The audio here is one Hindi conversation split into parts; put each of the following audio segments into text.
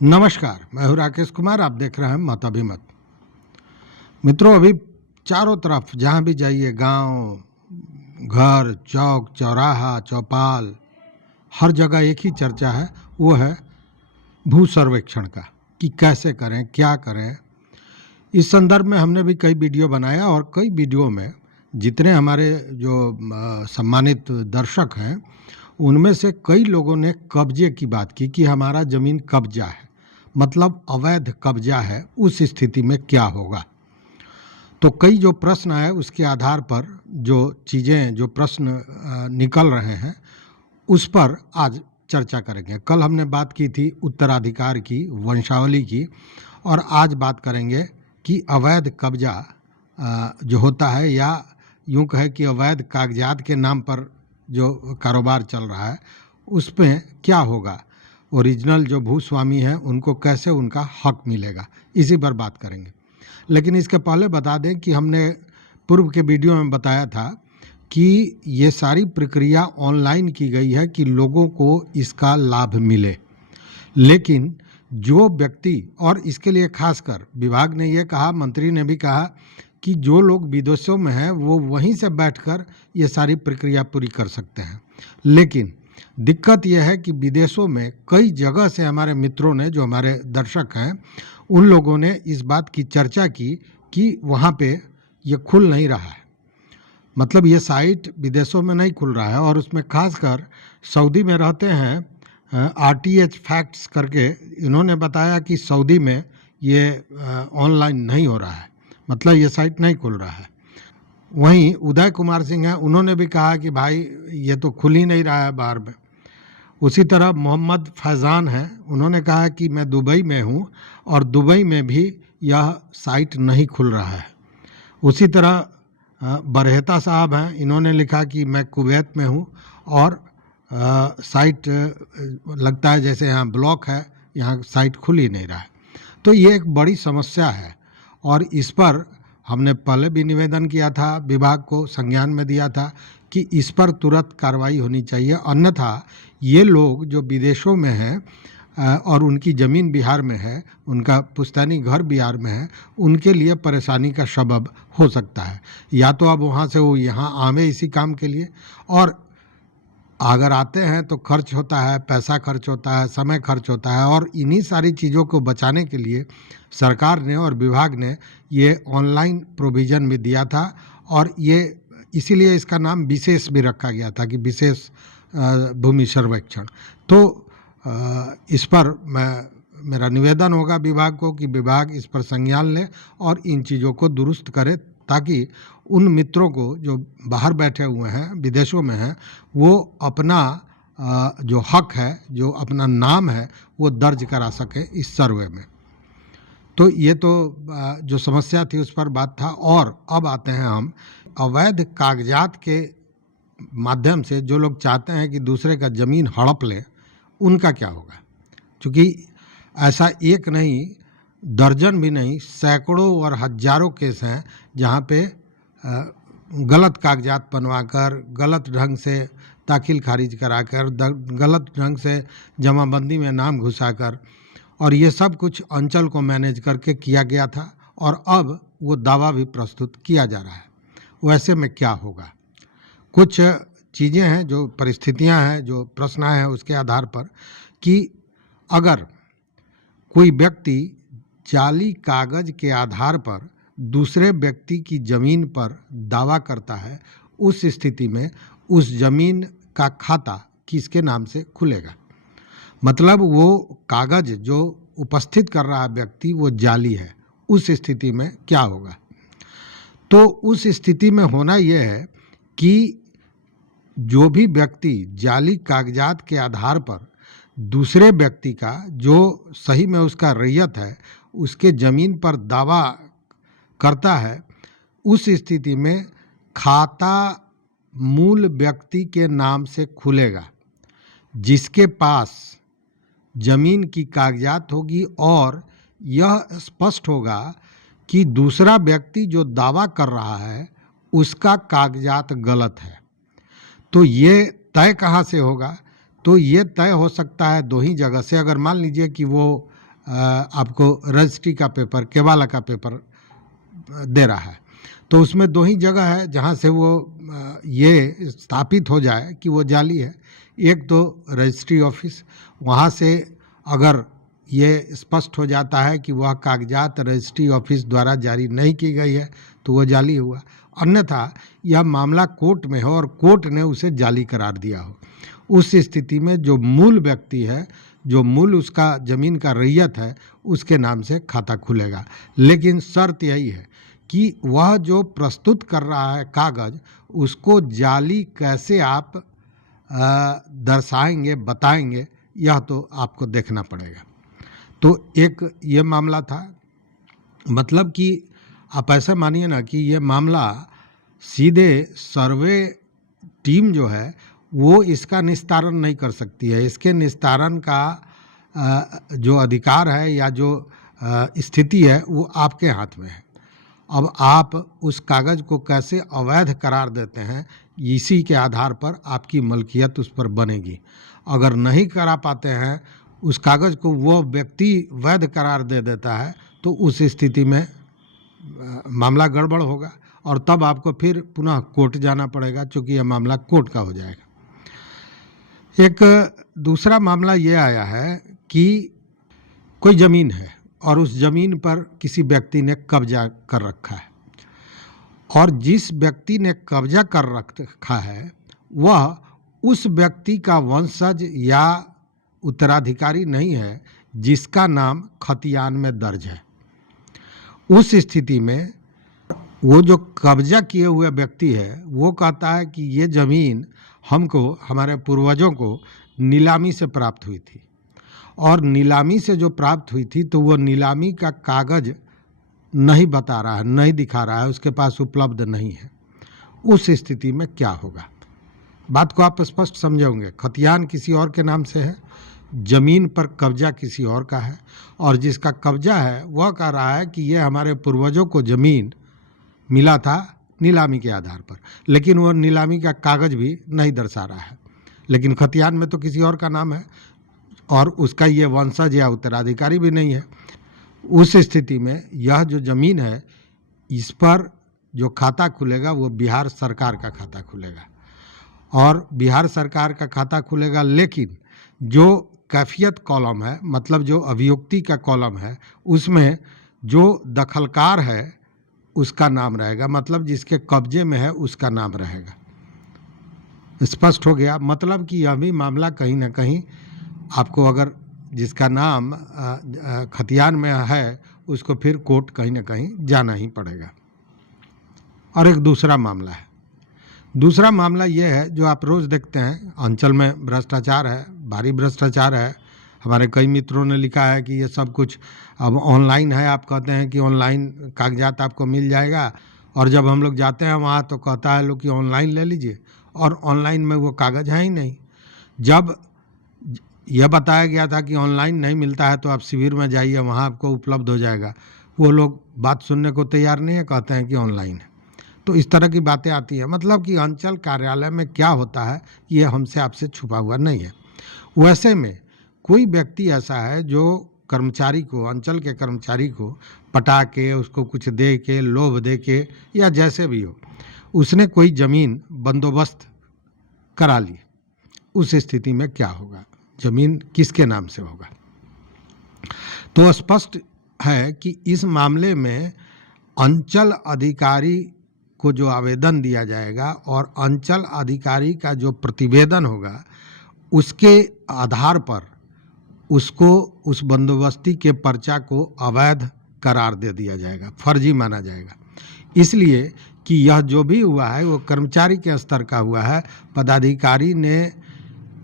नमस्कार, मैं हूं राकेश कुमार। आप देख रहे हैं मत अभिमत। मित्रों, अभी चारों तरफ जहां भी जाइए, गांव, घर, चौक, चौराहा, चौपाल, हर जगह एक ही चर्चा है। वो है भू सर्वेक्षण का, कि कैसे करें, क्या करें। इस संदर्भ में हमने भी कई वीडियो बनाया और कई वीडियो में जितने हमारे जो सम्मानित दर्शक हैं, उनमें से कई लोगों ने कब्जे की बात की कि हमारा ज़मीन कब्जा है, मतलब अवैध कब्जा है। उस स्थिति में क्या होगा? तो कई जो प्रश्न आए, उसके आधार पर जो चीज़ें, जो प्रश्न निकल रहे हैं, उस पर आज चर्चा करेंगे। कल हमने बात की थी उत्तराधिकार की, वंशावली की, और आज बात करेंगे कि अवैध कब्जा जो होता है, या यूँ कहे कि अवैध कागजात के नाम पर जो कारोबार चल रहा है, उस पर क्या होगा। ओरिजिनल जो भूस्वामी हैं उनको कैसे उनका हक मिलेगा, इसी पर बात करेंगे। लेकिन इसके पहले बता दें कि हमने पूर्व के वीडियो में बताया था कि ये सारी प्रक्रिया ऑनलाइन की गई है कि लोगों को इसका लाभ मिले। लेकिन जो व्यक्ति, और इसके लिए खासकर विभाग ने ये कहा, मंत्री ने भी कहा कि जो लोग विदेशों में हैं वो वहीं से बैठकर ये सारी प्रक्रिया पूरी कर सकते हैं। लेकिन दिक्कत यह है कि विदेशों में कई जगह से हमारे मित्रों ने, जो हमारे दर्शक हैं, उन लोगों ने इस बात की चर्चा की कि वहाँ पे ये खुल नहीं रहा है। मतलब ये साइट विदेशों में नहीं खुल रहा है, और उसमें खासकर सऊदी में रहते हैं RTH फैक्ट्स करके, इन्होंने बताया कि सऊदी में ये ऑनलाइन नहीं हो रहा है, मतलब ये साइट नहीं खुल रहा है। वहीं उदय कुमार सिंह हैं, उन्होंने भी कहा कि भाई ये तो खुल ही नहीं रहा है बाहर में। उसी तरह मोहम्मद फैज़ान हैं, उन्होंने कहा कि मैं दुबई में हूँ और दुबई में भी यह साइट नहीं खुल रहा है। उसी तरह बरहेता साहब हैं, इन्होंने लिखा कि मैं कुवैत में हूँ और साइट लगता है जैसे यहाँ ब्लॉक है, यहाँ साइट खुल ही नहीं रहा है। तो ये एक बड़ी समस्या है, और इस पर हमने पहले भी निवेदन किया था, विभाग को संज्ञान में दिया था कि इस पर तुरंत कार्रवाई होनी चाहिए। अन्यथा ये लोग जो विदेशों में हैं और उनकी ज़मीन बिहार में है, उनका पुश्तैनी घर बिहार में है, उनके लिए परेशानी का सबब हो सकता है। या तो अब वहाँ से वो यहाँ आवे इसी काम के लिए, और अगर आते हैं तो खर्च होता है, पैसा खर्च होता है, समय खर्च होता है, और इन्हीं सारी चीज़ों को बचाने के लिए सरकार ने और विभाग ने ये ऑनलाइन प्रोविज़न भी दिया था। और ये इसीलिए इसका नाम विशेष भी रखा गया था कि विशेष भूमि सर्वेक्षण। तो इस पर मेरा निवेदन होगा विभाग को कि विभाग इस पर संज्ञान ले और इन चीज़ों को दुरुस्त करे, ताकि उन मित्रों को जो बाहर बैठे हुए हैं, विदेशों में हैं, वो अपना जो हक है, जो अपना नाम है, वो दर्ज करा सके इस सर्वे में। तो ये तो जो समस्या थी उस पर बात था। और अब आते हैं हम अवैध कागजात के माध्यम से जो लोग चाहते हैं कि दूसरे का ज़मीन हड़प लें, उनका क्या होगा। क्योंकि ऐसा एक नहीं, दर्जन भी नहीं, सैकड़ों और हजारों केस हैं जहाँ पे गलत कागजात बनवाकर, गलत ढंग से दाखिल खारिज कराकर, गलत ढंग से जमाबंदी में नाम घुसाकर, और ये सब कुछ अंचल को मैनेज करके किया गया था, और अब वो दावा भी प्रस्तुत किया जा रहा है। वैसे में क्या होगा? कुछ चीज़ें हैं, जो परिस्थितियां हैं, जो प्रश्न हैं, उसके आधार पर कि अगर कोई व्यक्ति जाली कागज के आधार पर दूसरे व्यक्ति की ज़मीन पर दावा करता है, उस स्थिति में उस ज़मीन का खाता किसके नाम से खुलेगा? मतलब वो कागज जो उपस्थित कर रहा है व्यक्ति, वो जाली है। उस स्थिति में क्या होगा? तो उस स्थिति में होना यह है कि जो भी व्यक्ति जाली कागजात के आधार पर दूसरे व्यक्ति का, जो सही में उसका रैयत है, उसके ज़मीन पर दावा करता है, उस स्थिति में खाता मूल व्यक्ति के नाम से खुलेगा, जिसके पास ज़मीन की कागजात होगी और यह स्पष्ट होगा कि दूसरा व्यक्ति जो दावा कर रहा है उसका कागजात गलत है। तो ये तय कहाँ से होगा? तो ये तय हो सकता है दो ही जगह से। अगर मान लीजिए कि वो आपको रजिस्ट्री का पेपर, केवाला का पेपर दे रहा है। तो उसमें दो ही जगह है जहाँ से वो ये स्थापित हो जाए कि वो जाली है। एक तो रजिस्ट्री ऑफिस, वहाँ से अगर ये स्पष्ट हो जाता है कि वह कागजात रजिस्ट्री ऑफिस द्वारा जारी नहीं की गई है तो वो जाली हुआ। अन्यथा यह मामला कोर्ट में हो और कोर्ट ने उसे जाली करार दिया हो, उस स्थिति में जो मूल व्यक्ति है, जो मूल उसका ज़मीन का रैयत है, उसके नाम से खाता खुलेगा। लेकिन शर्त यही है कि वह जो प्रस्तुत कर रहा है कागज़, उसको जाली कैसे आप दर्शाएंगे, बताएंगे, यह तो आपको देखना पड़ेगा। तो एक ये मामला था। मतलब कि आप ऐसा मानिए ना कि ये मामला सीधे सर्वे टीम जो है वो इसका निस्तारण नहीं कर सकती है। इसके निस्तारण का जो अधिकार है या जो स्थिति है वो आपके हाथ में है। अब आप उस कागज़ को कैसे अवैध करार देते हैं, इसी के आधार पर आपकी मलकियत उस पर बनेगी। अगर नहीं करा पाते हैं उस कागज़ को, वो व्यक्ति वैध करार दे देता है, तो उस स्थिति में मामला गड़बड़ होगा और तब आपको फिर पुनः कोर्ट जाना पड़ेगा, चूँकि यह मामला कोर्ट का हो जाएगा। एक दूसरा मामला ये आया है कि कोई ज़मीन है और उस ज़मीन पर किसी व्यक्ति ने कब्जा कर रखा है, और जिस व्यक्ति ने कब्जा कर रखा है वह उस व्यक्ति का वंशज या उत्तराधिकारी नहीं है जिसका नाम खतियान में दर्ज है। उस स्थिति में वो जो कब्जा किए हुए व्यक्ति है वो कहता है कि ये ज़मीन हमको, हमारे पूर्वजों को नीलामी से प्राप्त हुई थी, और नीलामी से जो प्राप्त हुई थी तो वो नीलामी का कागज़ नहीं बता रहा है, नहीं दिखा रहा है, उसके पास उपलब्ध नहीं है। उस स्थिति में क्या होगा? बात को आप स्पष्ट समझोगे। खतियान किसी और के नाम से है, ज़मीन पर कब्जा किसी और का है, और जिसका कब्जा है वह कह रहा है कि ये हमारे पूर्वजों को ज़मीन मिला था नीलामी के आधार पर, लेकिन वह नीलामी का कागज़ भी नहीं दर्शा रहा है। लेकिन खतियान में तो किसी और का नाम है और उसका ये वंशज या उत्तराधिकारी भी नहीं है। उस स्थिति में यह जो ज़मीन है, इस पर जो खाता खुलेगा वो बिहार सरकार का खाता खुलेगा, और बिहार सरकार का खाता खुलेगा। लेकिन जो कैफियत कॉलम है, मतलब जो अभियुक्ति का कॉलम है, उसमें जो दखलकार है उसका नाम रहेगा, मतलब जिसके कब्जे में है उसका नाम रहेगा। स्पष्ट हो गया? मतलब कि यह भी मामला कहीं ना कहीं आपको, अगर जिसका नाम खतियान में है उसको फिर कोर्ट कहीं ना कहीं जाना ही पड़ेगा। और एक दूसरा मामला है। दूसरा मामला ये है जो आप रोज़ देखते हैं, अंचल में भ्रष्टाचार है, भारी भ्रष्टाचार है। हमारे कई मित्रों ने लिखा है कि ये सब कुछ अब ऑनलाइन है। आप कहते हैं कि ऑनलाइन कागजात आपको मिल जाएगा, और जब हम लोग जाते हैं वहाँ तो कहता है लोग कि ऑनलाइन ले लीजिए, और ऑनलाइन में वो कागज़ है ही नहीं। जब यह बताया गया था कि ऑनलाइन नहीं मिलता है तो आप शिविर में जाइए, वहाँ आपको उपलब्ध हो जाएगा, वो लोग बात सुनने को तैयार नहीं है, कहते हैं कि ऑनलाइन है। तो इस तरह की बातें आती हैं। मतलब कि अंचल कार्यालय में क्या होता है ये हमसे आपसे छुपा हुआ नहीं है। वैसे में कोई व्यक्ति ऐसा है जो कर्मचारी को, अंचल के कर्मचारी को पटा के, उसको कुछ दे के, लोभ दे के, या जैसे भी हो, उसने कोई ज़मीन बंदोबस्त करा ली। उस स्थिति में क्या होगा? ज़मीन किसके नाम से होगा? तो स्पष्ट है कि इस मामले में अंचल अधिकारी को जो आवेदन दिया जाएगा और अंचल अधिकारी का जो प्रतिवेदन होगा, उसके आधार पर उसको, उस बंदोबस्ती के पर्चा को अवैध करार दे दिया जाएगा, फर्जी माना जाएगा। इसलिए कि यह जो भी हुआ है वो कर्मचारी के स्तर का हुआ है, पदाधिकारी ने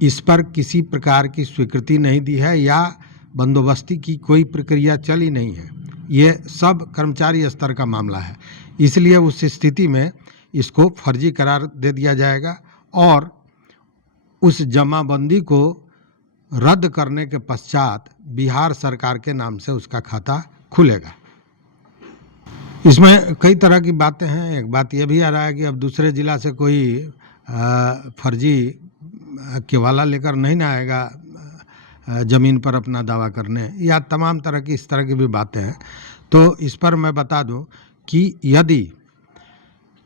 इस पर किसी प्रकार की स्वीकृति नहीं दी है या बंदोबस्ती की कोई प्रक्रिया चली नहीं है। ये सब कर्मचारी स्तर का मामला है, इसलिए उस स्थिति में इसको फर्जी करार दे दिया जाएगा और उस जमाबंदी को रद्द करने के पश्चात बिहार सरकार के नाम से उसका खाता खुलेगा। इसमें कई तरह की बातें हैं। एक बात यह भी आ रहा है कि अब दूसरे ज़िला से कोई फर्जी केवाला लेकर नहीं ना आएगा ज़मीन पर अपना दावा करने, या तमाम तरह की इस तरह की भी बातें हैं। तो इस पर मैं बता दूं कि यदि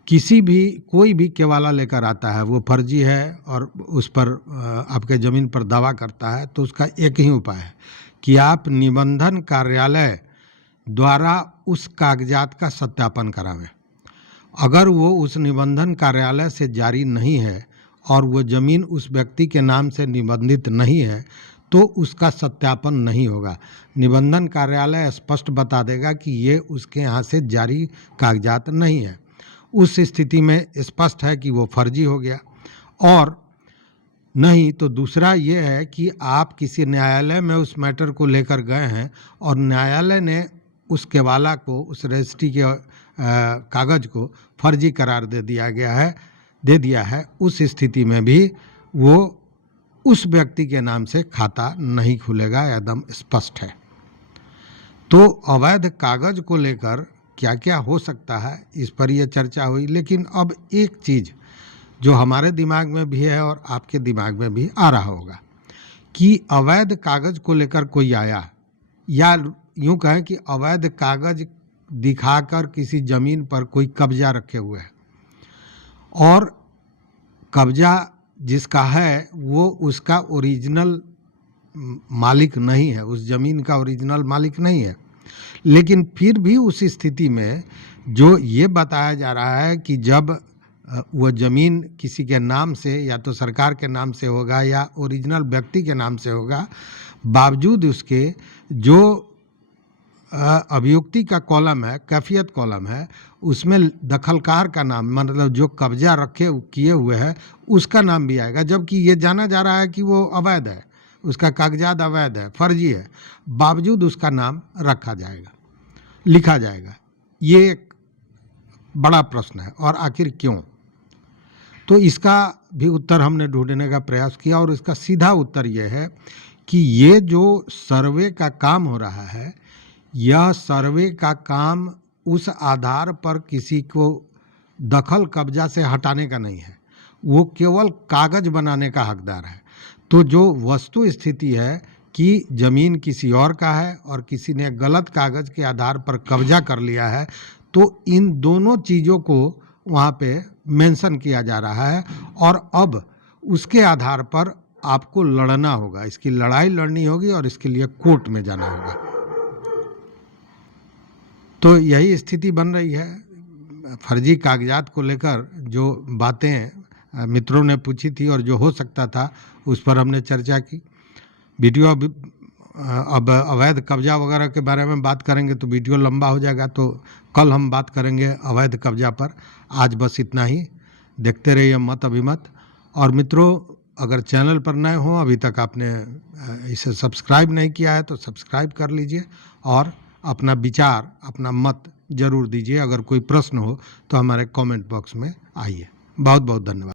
किसी भी कोई भी केवाला लेकर आता है, वो फर्जी है और उस पर आपके ज़मीन पर दावा करता है, तो उसका एक ही उपाय है कि आप निबंधन कार्यालय द्वारा उस कागजात का सत्यापन करावें। अगर वो उस निबंधन कार्यालय से जारी नहीं है और वो ज़मीन उस व्यक्ति के नाम से निबंधित नहीं है, तो उसका सत्यापन नहीं होगा। निबंधन कार्यालय स्पष्ट बता देगा कि ये उसके यहाँ से जारी कागजात नहीं है। उस स्थिति में स्पष्ट है कि वो फर्जी हो गया। और नहीं तो दूसरा ये है कि आप किसी न्यायालय में उस मैटर को लेकर गए हैं और न्यायालय ने उस केवाला को, उस रजिस्ट्री के कागज़ को फर्जी करार दे दिया है। उस स्थिति में भी वो उस व्यक्ति के नाम से खाता नहीं खुलेगा, एकदम स्पष्ट है। तो अवैध कागज़ को लेकर क्या क्या हो सकता है, इस पर यह चर्चा हुई। लेकिन अब एक चीज़ जो हमारे दिमाग में भी है और आपके दिमाग में भी आ रहा होगा कि अवैध कागज़ को लेकर कोई आया, या यूँ कहें कि अवैध कागज़ दिखाकर किसी ज़मीन पर कोई कब्जा रखे हुए है, और कब्जा जिसका है वो उसका ओरिजिनल मालिक नहीं है, उस ज़मीन का ओरिजिनल मालिक नहीं है। लेकिन फिर भी उस स्थिति में जो ये बताया जा रहा है कि जब वो ज़मीन किसी के नाम से, या तो सरकार के नाम से होगा या ओरिजिनल व्यक्ति के नाम से होगा, बावजूद उसके जो अभियुक्ति का कॉलम है, कैफियत कॉलम है, उसमें दखलकार का नाम, मतलब जो कब्जा किए हुए है, उसका नाम भी आएगा, जबकि ये जाना जा रहा है कि वो अवैध है, उसका कागजात अवैध है, फर्जी है, बावजूद उसका नाम लिखा जाएगा। ये एक बड़ा प्रश्न है, और आखिर क्यों? तो इसका भी उत्तर हमने ढूंढने का प्रयास किया, और इसका सीधा उत्तर यह है कि ये जो सर्वे का काम हो रहा है, यह सर्वे का काम उस आधार पर किसी को दखल कब्जा से हटाने का नहीं है, वो केवल कागज़ बनाने का हकदार है। तो जो वस्तु स्थिति है कि ज़मीन किसी और का है और किसी ने गलत कागज़ के आधार पर कब्जा कर लिया है, तो इन दोनों चीज़ों को वहाँ पे मेंशन किया जा रहा है, और अब उसके आधार पर आपको लड़ना होगा, इसकी लड़ाई लड़नी होगी, और इसके लिए कोर्ट में जाना होगा। तो यही स्थिति बन रही है। फर्जी कागजात को लेकर जो बातें मित्रों ने पूछी थी और जो हो सकता था, उस पर हमने चर्चा की। वीडियो अब अवैध कब्जा वगैरह के बारे में बात करेंगे तो वीडियो लंबा हो जाएगा, तो कल हम बात करेंगे अवैध कब्जा पर। आज बस इतना ही। देखते रहिए मत अभिमत। और मित्रों, अगर चैनल पर नए हों, अभी तक आपने इसे सब्सक्राइब नहीं किया है, तो सब्सक्राइब कर लीजिए, और अपना विचार, अपना मत ज़रूर दीजिए। अगर कोई प्रश्न हो तो हमारे कमेंट बॉक्स में आइए। बहुत बहुत धन्यवाद।